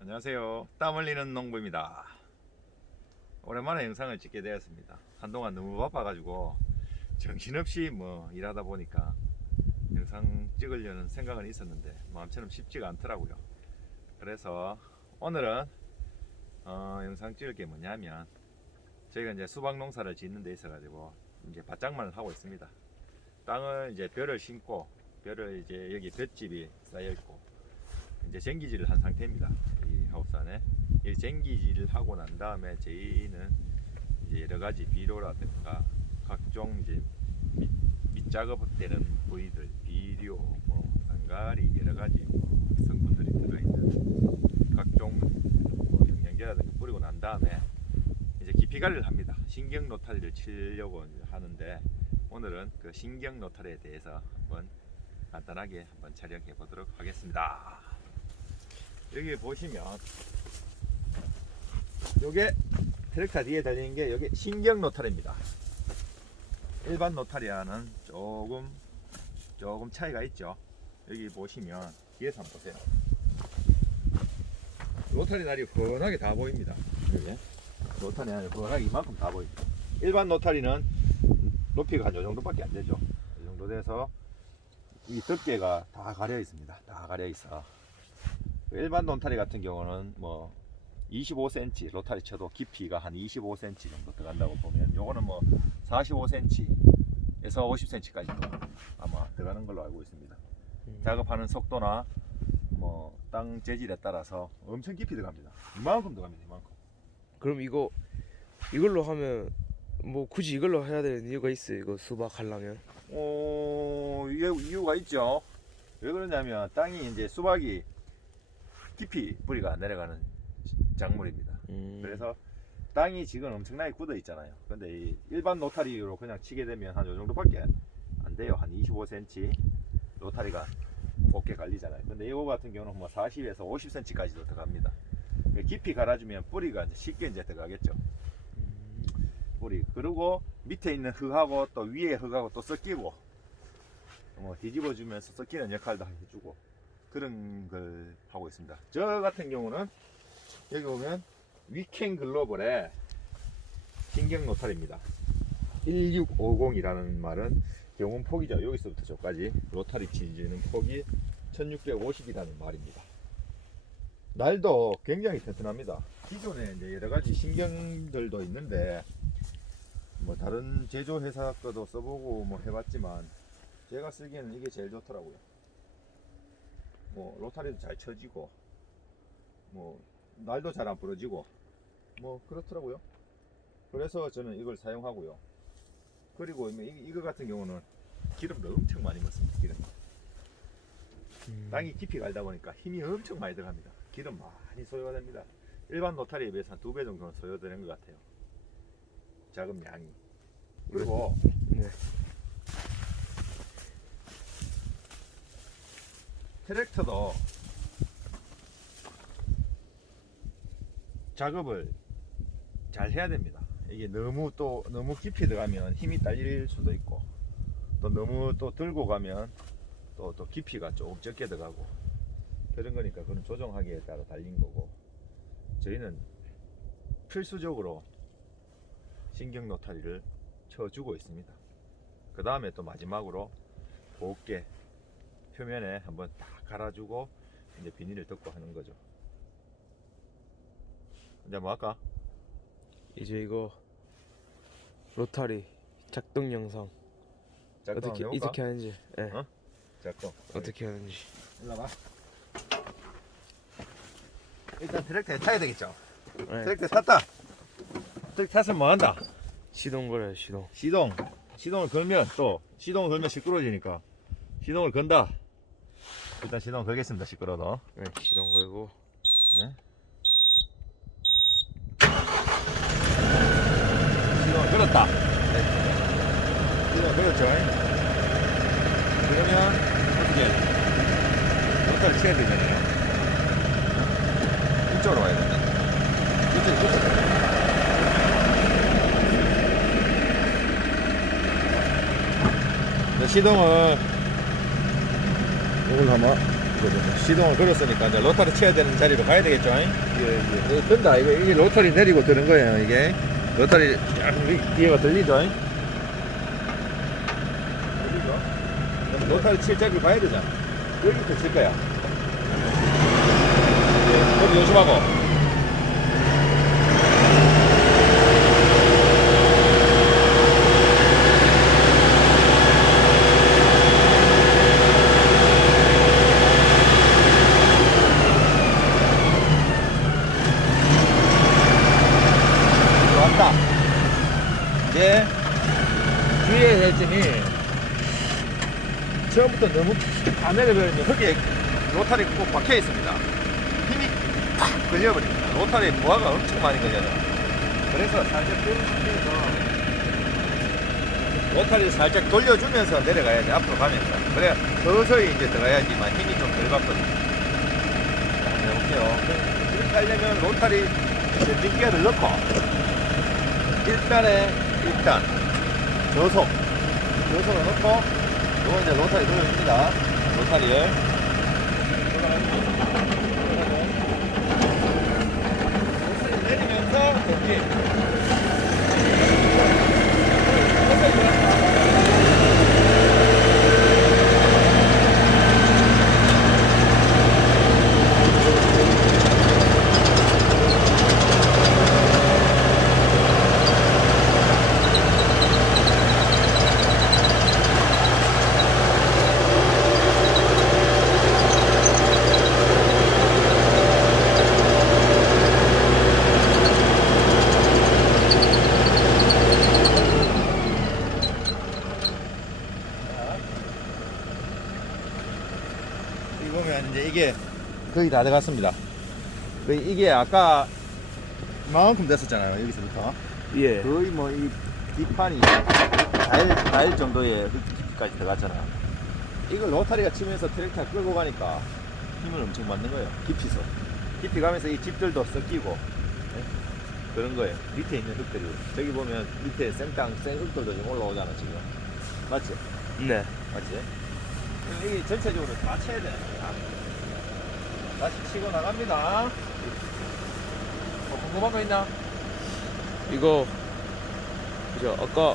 안녕하세요. 땀 흘리는 농부입니다. 오랜만에 영상을 찍게 되었습니다. 한동안 너무 바빠가지고 정신없이 뭐 일하다 보니까 영상 찍으려는 생각은 있었는데 마음처럼 쉽지가 않더라고요. 그래서 오늘은 어, 영상 찍을 게 뭐냐면 저희가 이제 수박 농사를 짓는 데 있어 가지고 이제 밭장만을 하고 있습니다. 땅을 이제 벼를 심고 벼를 이제 여기 볏집이 쌓여 있고 이제 쟁기질을 한 상태입니다. 이 하우스 안에 이 쟁기질을 하고 난 다음에 저희는 이제 여러 가지 비료라든가 각종 이제 밑, 밑 작업되는 부위들 비료, 뭐 상가리 여러 가지 뭐 성분들이 들어있는 각종 뭐 영양제라든가 뿌리고 난 다음에 이제 깊이 관리를 합니다. 신경 노탈리를 치려고 하는데 오늘은 그 신경 노탈에 대해서 한번 간단하게 한번 촬영해 보도록 하겠습니다. 여기 보시면 요게 트랙터 뒤에 달리는 게 여기 신경 노탈입니다. 일반 노탈이와는 조금 조금 차이가 있죠. 여기 보시면 뒤에서 한번 보세요. 노탈이 날이 훤하게 다 보입니다. 여기 노탈이 날이 훤하게 이만큼 다 보입니다. 일반 노탈이는 높이가 한 요 정도밖에 안 되죠. 이 정도 돼서 이 덮개가 다 가려 있습니다. 다 가려 있어. 일반 논타리 같은 경우는 뭐 25cm 로타리 쳐도 깊이가 한 25cm 정도 들어간다고 보면 요거는 뭐 45cm에서 50cm까지도 아마 들어가는 걸로 알고 있습니다. 작업하는 속도나 뭐 땅 재질에 따라서 엄청 깊이 들어갑니다. 이만큼 들어갑니다. 이만큼. 그럼 이거 이걸로 하면 뭐 굳이 이걸로 해야 되는 이유가 있어요. 이거 수박 하려면. 어, 이게 이유가 있죠. 왜 그러냐면 땅이 이제 수박이 깊이 뿌리가 내려가는 작물입니다. 음. 그래서 땅이 지금 엄청나게 굳어 있잖아요. 근데 이 일반 노타리로 그냥 치게 되면 한 요 정도밖에 안 돼요. 한 25cm 노타리가 곱게 갈리잖아요. 근데 이거 같은 경우는 뭐 40에서 50cm까지도 들어갑니다. 깊이 갈아주면 뿌리가 쉽게 이제 들어가겠죠. 뿌리. 그리고 밑에 있는 흙하고 또 위에 흙하고 또 섞이고 뭐 뒤집어주면서 섞이는 역할도 해주고 그런 걸 하고 있습니다. 저 같은 경우는 여기 보면 위켄 글로벌의 신경 로탈입니다. 1650이라는 말은 경운 폭이죠. 여기서부터 저까지 로타리 치는 폭이 1650이라는 말입니다. 날도 굉장히 튼튼합니다. 기존에 이제 여러 가지 신경들도 있는데 뭐 다른 제조 회사 거도 써보고 뭐 해봤지만 제가 쓰기에는 이게 제일 좋더라고요. 뭐 로타리도 잘 쳐지고 뭐 날도 잘 안 부러지고 뭐 그렇더라고요. 그래서 저는 이걸 사용하고요. 그리고 이- 이거 같은 경우는 기름도 엄청 많이 먹습니다. 기름. 음. 땅이 깊이 갈다 보니까 힘이 엄청 많이 들어갑니다. 기름 많이 소요가 됩니다. 일반 노타리에 비해서 한 두 배 정도는 소요되는 것 같아요. 작업 양이. 그리고 네. 트랙터도 작업을 잘 해야 됩니다. 이게 너무 또 너무 깊이 들어가면 힘이 딸릴 수도 있고 또 너무 또 들고 가면 또 또 깊이가 조금 적게 들어가고 그런 거니까 그런 조정하기에 따라 달린 거고 저희는 필수적으로 신경 노타리를 쳐주고 있습니다. 그 다음에 또 마지막으로 곱게 표면에 한번 딱 갈아주고 이제 비닐을 덮고 하는 거죠. 이제 뭐 할까? 이제 이거 로타리 작동 영상 작동 어떻게 해볼까? 어떻게 하는지. 예. 어? 작동. 어떻게 하는지. 일로 와봐. 일단 트랙터에 타야 되겠죠. 예. 트랙터 탔다. 트랙터 탔으면 뭐 한다? 시동 걸어요. 시동. 시동. 시동을 걸면 또 시동을 걸면 시끄러워지니까 시동을 건다. 일단 시동 걸겠습니다. 시끄러워도. 예. 시동 걸고. 시 동을 걸었다. 시동을 걸었죠. 그러면 어떻게 해야 돼? 로타를 쳐야 되잖아요. 이쪽으로 와야 된다. 이쪽, 이쪽. 시동을 이걸 한번. 시동을 걸었으니까 이제 로터리 쳐야 되는 자리로 가야 되겠죠? 잉? 예, 예. 이거 든다. 이게, 이게 로터리 내리고 드는 거예요. 이게 위- 뒤에가 들리죠? 잉? 들리죠? 그럼 로터리 칠 자리를 봐야 되잖아. 여기부터 칠 거야. 예, 거기 조심하고. 왔다. 이제 뒤에 해점이 처음부터 너무 다 내려 버리면 흙에 로타리 꼭 박혀 있습니다. 힘이 팍 걸려버립니다. 로타리 부하가 엄청 많이 걸려요. 그래서 살짝 돌려주면서 로타리를 살짝 돌려주면서 내려가야지 앞으로 가면서 그래야 서서히 이제 들어가야지만 힘이 좀 덜 받거든요. 자, 한번 해볼게요. 그렇게 하려면 로타리 전진기어를 넣고 일단에 일단 저속. 저속을 넣고 요거 이제 로타리 돌려줍니다. 로타리를 로타리 내리면서 전진 이 보면 이제 이게 거의 다 돼갔습니다 거의 이게 아까 이만큼 됐었잖아요 여기서부터 예. 거의 뭐 이 뒷판이 닿을, 닿을 정도의 흙까지 들어갔잖아요. 이걸 로타리가 치면서 트랙터 끌고 가니까 힘을 엄청 받는 거예요. 깊이서. 깊이 가면서 이 집들도 섞이고 네? 그런 거예요. 밑에 있는 흙들이. 저기 보면 밑에 생땅, 생 흙들도 좀 올라오잖아 지금. 맞지? 네. 맞지? 이게 전체적으로 다 쳐야 거야. 다시 치고 나갑니다. 뭐 궁금한 거 있나? 이거 그죠? 아까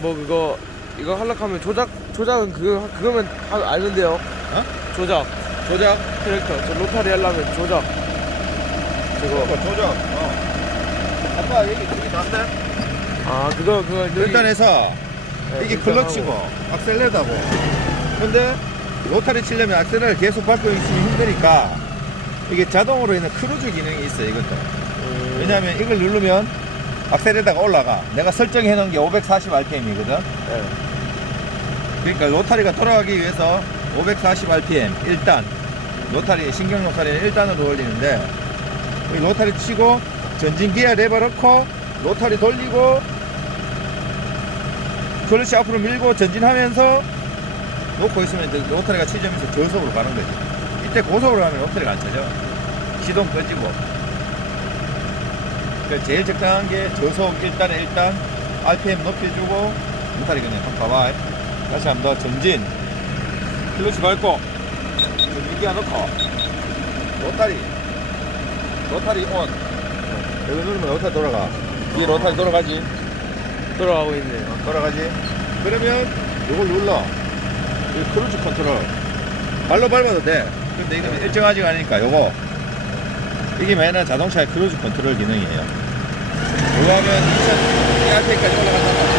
뭐 그거 이거 하려면 조작 조작은 그거 그거면 하, 알는데요. 어? 조작 조작. 트랙터 저 로타리 하려면 조작 저거 그거 조작. 어. 아빠 얘기 되게 난데? 아 그거 그거 여기 일단 해서 네, 이게 하고. 악셀레다고 근데 로타리 치려면 악셀레를 계속 밟고 있으면 힘드니까 이게 자동으로 있는 크루즈 기능이 있어요 이것도. 음, 왜냐하면 이걸 누르면 악셀에다가 올라가. 내가 설정해 놓은 게 540rpm이거든. 네. 그러니까 로타리가 돌아가기 위해서 540rpm 1단. 로타리 신경 로타리는 1단으로 올리는데 이 로타리 치고 전진 기어 레버 넣고 로타리 돌리고 클러치 앞으로 밀고 전진하면서 놓고 있으면 이제 로타리가 치점에서 저속으로 가는 거지. 이때 고속으로 하면 로타리가 안 쳐져. 시동 꺼지고. 그러니까 제일 적당한 게 저속 1단에 1단 RPM 높여주고 로타리 그냥 한번 봐봐 다시 한 번 더 전진. 클러치 밟고. 전기기어 넣고. 로타리. 로타리 온. 여기 누르면 로타리 돌아가. 이 로타리 돌아가지? 돌아가고 있네요. 어, 돌아가지? 그러면 이걸 눌러 이 크루즈 컨트롤. 발로 밟아도 돼. 근데 이거는 일정하지가 않으니까 요거. 이게 맨은 자동차의 크루즈 컨트롤 기능이에요. 이거 하면 2000 RPM까지 올라간다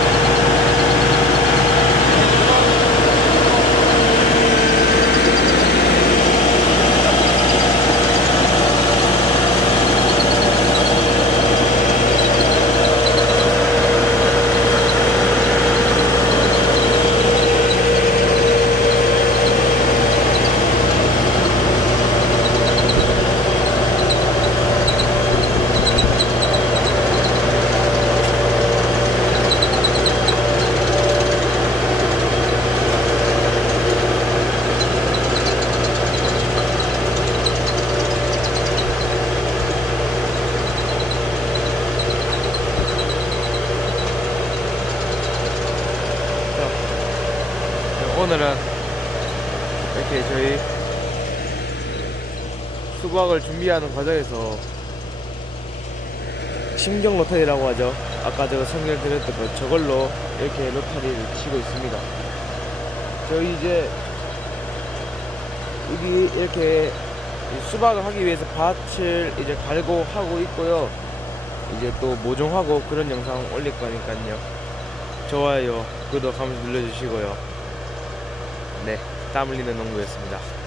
오늘은 이렇게 저희 수박을 준비하는 과정에서 심경 로타리라고 하죠. 아까 제가 설명 드렸던 거 저걸로 이렇게 로타리를 치고 있습니다. 저희 이제 여기 이렇게 수박을 하기 위해서 밭을 이제 갈고 하고 있고요. 이제 또 모종하고 그런 영상 올릴 거니까요. 좋아요, 구독 한번 눌러주시고요. 네, 땀 흘리는 농부였습니다.